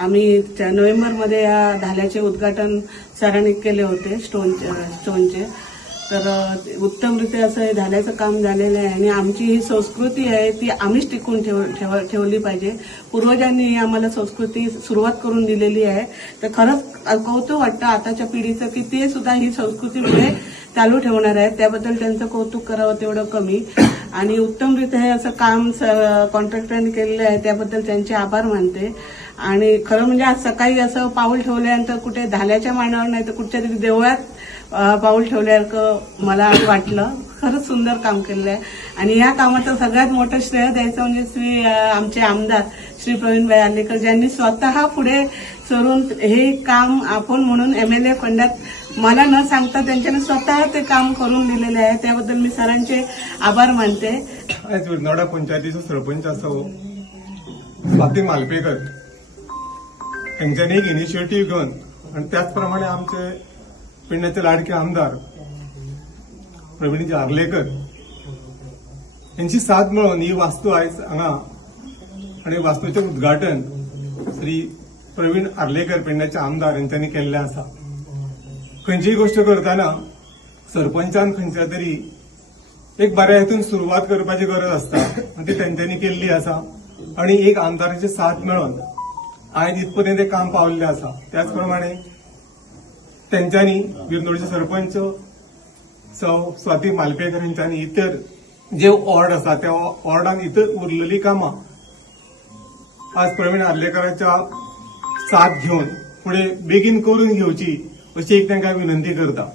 आम्ही नोव्हेंबरमध्ये या धाल्याचे उद्घाटन सरांनी केले होते स्टोनचे। तर उत्तमरित्या असं हे धाल्याचं काम झालेलं आहे आणि आमची ही संस्कृती आहे ती आम्हीच टिकून ठेवली पाहिजे। पूर्वजांनी आम्हाला संस्कृती सुरुवात करून दिलेली आहे, तर खरंच कौतुक वाटतं आताच्या पिढीचं की ते सुद्धा ही संस्कृती पुढे चालू ठेवणार आहेत। त्याबद्दल त्यांचं कौतुक करावं तेवढं कमी। आणि उत्तमरित्या हे असं काम कॉन्ट्रॅक्टरने केलेलं आहे त्याबद्दल त्यांचे आभार मानते। आणि खरं म्हणजे आज सकाळी असं पाऊल ठेवल्यानंतर कुठे धाल्याच्या मांडावर नाही तर कुठच्या तरी देवळात पाऊल ठेवल्यासारखं मला वाटलं। खरंच सुंदर काम केलेलं आहे आणि या कामाचं सगळ्यात मोठं श्रेय द्यायचं म्हणजे आमचे आमदार श्री प्रवीणभाई आर्लेकर, ज्यांनी स्वतः पुढे सरून हे काम आपण म्हणून MLA फंडात मला न सांगता त्यांच्याने स्वतः ते काम करून दिलेले आहे। त्याबद्दल मी सरांचे आभार मानते। आज उरनाडा पंचायतीचो सरपंच असो स्वाती मालपेकर यांच्यानी एक इनिशिएटिव्ह घेऊन आणि त्याचप्रमाणे आमचे पिंड्याचे लाडके आमदार प्रवीणजी आर्लेकर यांची साथ मिळून ही वास्तू आयज हांगा आणि वास्तूचे उद्घाटन श्री प्रवीण आर्लेकर पिंड्याचे आमदार यांच्यानी केल्लें आसा। खंयचीय गोष्ट करतना सरपंचान खंयच्या तरी एक बऱ्या हेतून सुरुवात करपाची गरज असता आणि ती तेंच्यांनी केल्ली आसा आणि एक आमदाराची साथ मेळोन आयज इथपर्यंत हे काम पावल्लें आसा। त्याचप्रमाणे त्यांच्यानी विरनोडचे सरपंच सौ स्वाती मालपेकर यांच्यानी इतर जे वॉर्ड आसा त्या वॉर्डान इतर उरलेली कामां आज प्रवीण आर्लेकरांच्या साथ घेऊन पुढे बेगीन करून घेवची अशी एक तांकां विनंती करता।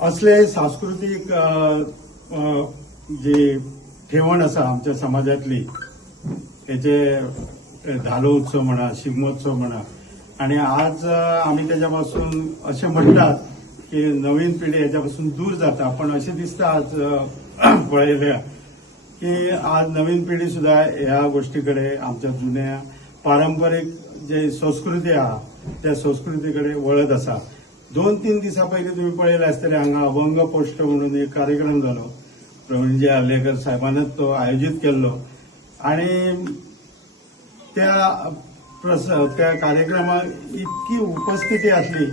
असले सांस्कृतिक जी ठेवण आसा आमच्या समाजातली हेचे धालो उत्सव म्हणा शिगमोत्सव म्हणा आणि आज आम्ही त्याच्यापासून असे म्हणतात की नवीन पिढी याच्यापासून दूर जाता, पण असे दिसतं आज पळयल्या की आज नवीन पिढी सुद्धा ह्या गोष्टीकडे आमच्या जुन्या पारंपरिक जे संस्कृती आहा त्या संस्कृतीकडे वळत आसा। 2-3 दिसा पयलीं तुम्ही पळयले आसतले हांगा अभंग पोस्ट म्हणून एक कार्यक्रम जालो, प्रवीणजी आर्लेकर साहेबानच तो आयोजित केल्लो आणि त्या कार्यक्रमात इतकी उपस्थिती असली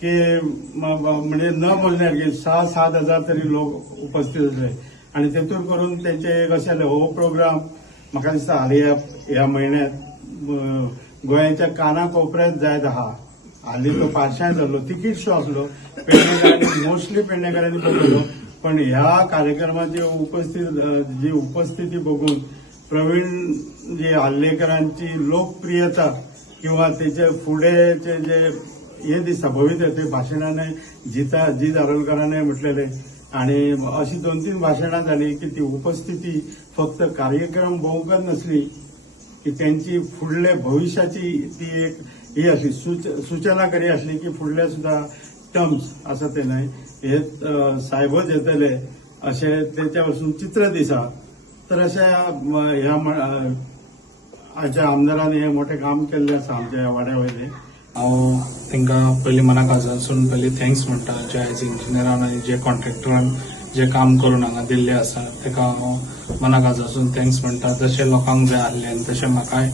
की म्हणजे न बोलण्यासारखी 6-7 हजार तरी लोक उपस्थित होते आणि तेतून करून त्यांचे एक असे हो प्रोग्राम म्हाका दिसता ह्या महिन्यात गोंयाच्या काना कोपऱ्यात जायत आहा। हाली तो पारशाय जाल्लो, तिकीट शो आसलो, पेडणेकारांनी मोस्टली पेडणेकारांनी बघितलो, पण ह्या कार्यक्रमाची जी उपस्थिती बघून प्रवीणजी आर्लेकरांची लोकप्रियता किंवा त्याचे फुडेचे जे हे दिसता भविष्य ते भाशणाने जी दारोलकरांनी म्हटलेले आणि अशी 2-3 भाषणां जाली की ती उपस्थिती फक्त कार्यक्रम बघूकच नसली की त्यांची फुडल्या भविष्याची ती एक ही असली सूचना करी असली की फुडल्या सुद्धा टर्म्स आसा ते न्हय हे साहेबच येतले असे त्याच्यापासून चित्र दिसा। तर अशा ह्या आमदारांनी हे मोठे काम केल्ले आसा आमच्या वाड्या वयले। हांव तांकां पयलीं मनाक आजून पयलीं थँक्स म्हणटा जे आयज इंजिनियरान आनी जे कॉन्ट्रॅक्टरान जे काम करून हांगा दिल्लें आसा ताका हांव मनाक आजून थँक्स म्हणटा। जशें लोकांक जाय आसलें आनी तशें म्हाकाय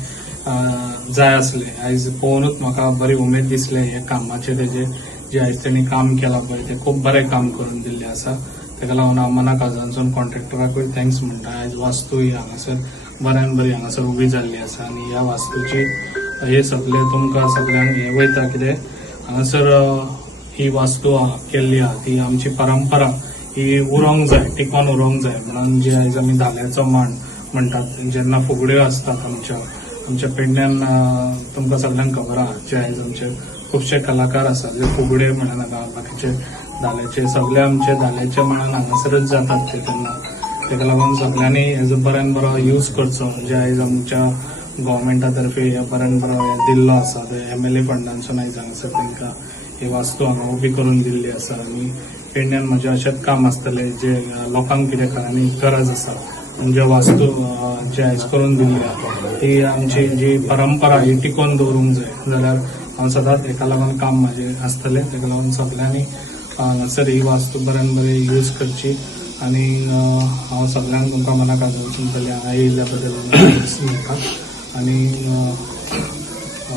जाय आसलें आयज पळोवनूच म्हाका बरी उमेद दिसली हे कामाचेर तेजे जे आयज तेणी काम केलां पळय ते खूब बरें काम करून दिल्लें आसा। ताका लागून हांव मनाक आजून कॉन्ट्रॅक्टराकूय थँक्स म्हणटा। आयज वास्तू ही हांगासर बऱ्यान बरी हांगासर उबी जाल्ली आसा आणि ह्या वास्तूची हे सगळे तुमकां सगळ्यांक हे वयता कितें हांगासर ही वास्तू केल्ली आहा ती आमची परंपरा ही उरोंक जाय, टिकोवन उरोंक जाय म्हणून जे आयज आमी धाल्याचो मांड म्हणटात जेन्ना फुगड्यो आसतात आमच्या पेडण्यान तुमकां सगळ्यांक खबर आहा जे आयज आमचे खुबशे कलाकार आसात जे फुगड्यो म्हणा बाकीचे धाल्याचे सगळे आमचे धाल्याचे म्हणून हांगासरच जातात ते तेन्ना ताका लागून सगळ्यांनी हेजो बऱ्यान बरो यूज करचो जे आयज आमच्या गव्हर्मेंटा तर्फे बऱ्यान बरो दिल्लो आसा ते MLA फंडांसून आयज हांगासर तांकां ही वास्तू हांगा उबी करून दिल्ली आसा आणि पेडण्यान म्हजे अशेंच काम आसतलें जे लोकांक कितें आनी गरज आसा म्हणजे वास्तू जे आयज करून दिल्ली आहा ही आमची जी परंपरा ही टिकोवन दवरूंक जाय जाल्यार हांव सदांच हेका लागून काम म्हाजें आसतलें। ताका लागून सगळ्यांनी हांगासर ही वास्तू बऱ्यान बरी यूज करची आणि हांव सगळ्यांक तुमकां मनाक आजून पयलीं हांगा येयल्ल्या बद्दल आणि